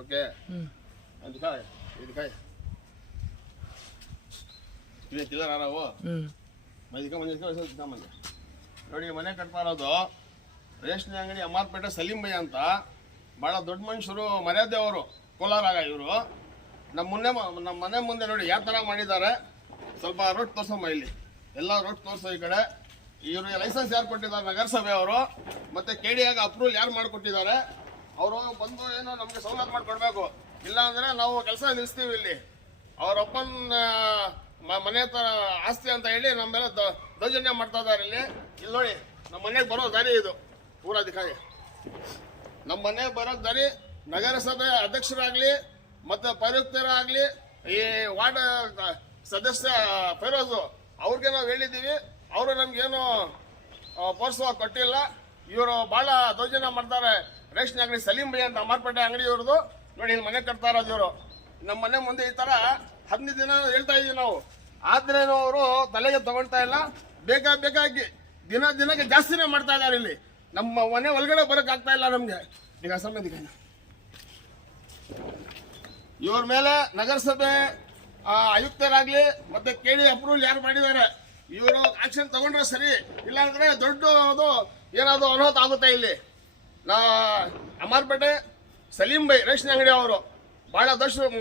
okay दिखाए ये दिखाए किधर आ रहा वो मैं दिखा मुझे वैसे दिखा मुझे ನೋಡಿ ಮನೆ ಕಟ್ತಾ ಇರೋದು ರೇಷ್ಮೆ ಅಂಗಡಿ ಅಮ್ಮಾರ್ಪೇಟೆ ಸಲೀಂ ಭಯ್ಯ ಅಂತ ಭಾಳ ದೊಡ್ಡ ಮನುಷ್ಯರು ಮರ್ಯಾದೆ ಅವರು ಕೋಲಾರಾಗ ಇವರು ನಮ್ಮ ಮನೆ ಮುಂದೆ ನೋಡಿ ಯಾವ ಥರ ಮಾಡಿದ್ದಾರೆ ಸ್ವಲ್ಪ ರೋಡ್ ತೋರ್ಸಮ್ಮ ಇಲ್ಲಿ ಎಲ್ಲ ರೋಡ್ ತೋರಿಸೋ ಈ ಕಡೆ ಇವ್ರಿಗೆ ಲೈಸೆನ್ಸ್ ಯಾರು ಕೊಟ್ಟಿದ್ದಾರೆ ನಗರಸಭೆ ಅವರು ಮತ್ತೆ KDAಗ ಅಪ್ರೂವಲ್ ಯಾರು ಮಾಡಿಕೊಟ್ಟಿದ್ದಾರೆ ಅವರು ಬಂದು ಏನೋ ನಮಗೆ ಸೌಲಭ್ಯ ಮಾಡಿಕೊಡ್ಬೇಕು ಇಲ್ಲ ಅಂದರೆ ನಾವು ಕೆಲಸ ನಿಲ್ಲಿಸ್ತೀವಿ ಇಲ್ಲಿ ಅವರಪ್ಪನ ಮನೆ ತರ ಆಸ್ತಿ ಅಂತ ಹೇಳಿ ನಮ್ಮ ಮೇಲೆ ದೌರ್ಜನ್ಯ ಮಾಡ್ತಾ ಇದ್ದಾರೆ ಇಲ್ಲಿ ನೋಡಿ ನಮ್ಮ ಮನೆಗೆ ಬರೋ ದಾರಿ ಇದು ಪೂರಾ ದಿಕ್ಕಾಗಿ ನಮ್ಮ ಮನೆಗೆ ಬರೋ ದಾರಿ ನಗರಸಭೆ ಅಧ್ಯಕ್ಷರಾಗಲಿ ಮತ್ತು ಪೌರಾಯುಕ್ತರಾಗಲಿ ಈ ವಾರ್ಡ್ ಸದಸ್ಯ ಫೈರೋಜು ಅವ್ರಿಗೆ ನಾವು ಹೇಳಿದ್ದೀವಿ ಅವರು ನಮ್ಗೇನು ಪ್ರೋತ್ಸಾಹ ಕೊಟ್ಟಿಲ್ಲ ಇವರು ಭಾಳ ದೌರ್ಜನ್ಯ ಮಾಡ್ತಾರೆ ರೇಷ್ಮೆ ಅಂಗಡಿ ಸಲೀಂ ಭಯ್ಯ ಅಂತ ಅಮ್ಮಾರ್ಪೇಟೆ ಅಂಗಡಿ ಇವ್ರದ್ದು ನೋಡಿ ಇಲ್ಲಿ ಮನೆ ಕಟ್ತಾ ಇರೋದು ಇವರು ನಮ್ಮ ಮನೆ ಮುಂದೆ ಈ ಥರ 15 ದಿನ ಹೇಳ್ತಾ ಇದೀವಿ ನಾವು ಆದ್ರೇನು ಅವರು ತಲೆಗೆ ತಗೊಳ್ತಾ ಇಲ್ಲ ಬೇಕಾಗಿ ದಿನಕ್ಕೆ ಜಾಸ್ತಿನೇ ಮಾಡ್ತಾ ಇದ್ದಾರೆ ಇಲ್ಲಿ ನಮ್ಮ ಮನೆ ಒಳಗಡೆ ಬರಕ್ ಆಗ್ತಾ ಇಲ್ಲ ನಮ್ಗೆ ಈಗ ಸಮಯ ಇವ್ರ ಮೇಲೆ ನಗರಸಭೆ ಆಯುಕ್ತರಾಗ್ಲಿ ಮತ್ತೆ KDA ಅಪ್ರೂವಲ್ ಯಾರು ಮಾಡಿದ್ದಾರೆ ಇವರು ಆಕ್ಷನ್ ತಗೊಂಡ್ರೆ ಸರಿ ಇಲ್ಲಾಂದ್ರೆ ದೊಡ್ಡದು ಏನಾದ್ರು ಅನಾಹುತ ಆಗುತ್ತೆ ಇಲ್ಲಿ ಅಮ್ಮಾರ್ಪೇಟೆ ಸಲೀಂ ಭಯ್ ರೇಷ್ಮೆ ಅಂಗಡಿ ಅವರು ಬಹಳ ದೊಡ್ಡ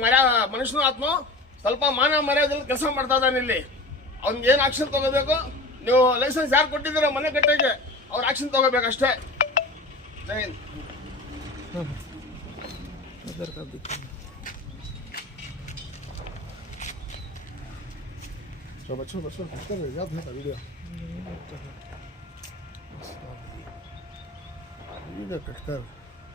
ಮನುಷ್ಯನು ಆತ್ಮ ಸ್ವಲ್ಪ ಮಾನವ ಮರ್ಯಾದೆಯಲ್ಲಿ ಕೆಲಸ ಮಾಡ್ತಾ ಇದ್ದಾನೆ ಇಲ್ಲಿ ಅವ್ನಿಗೆ ಏನು ಆಕ್ಷನ್ ತಗೋಬೇಕು ನೀವು ಲೈಸೆನ್ಸ್ ಯಾರು ಕೊಟ್ಟಿದ್ದೀರ ಮನೆ ಕಟ್ಟೆಗೆ ಅವ್ರು ಆಕ್ಷನ್ ತಗೋಬೇಕಷ್ಟೇ ಜೈ ಹಿಂದ್ बच्चों याद है वीडियो कट कर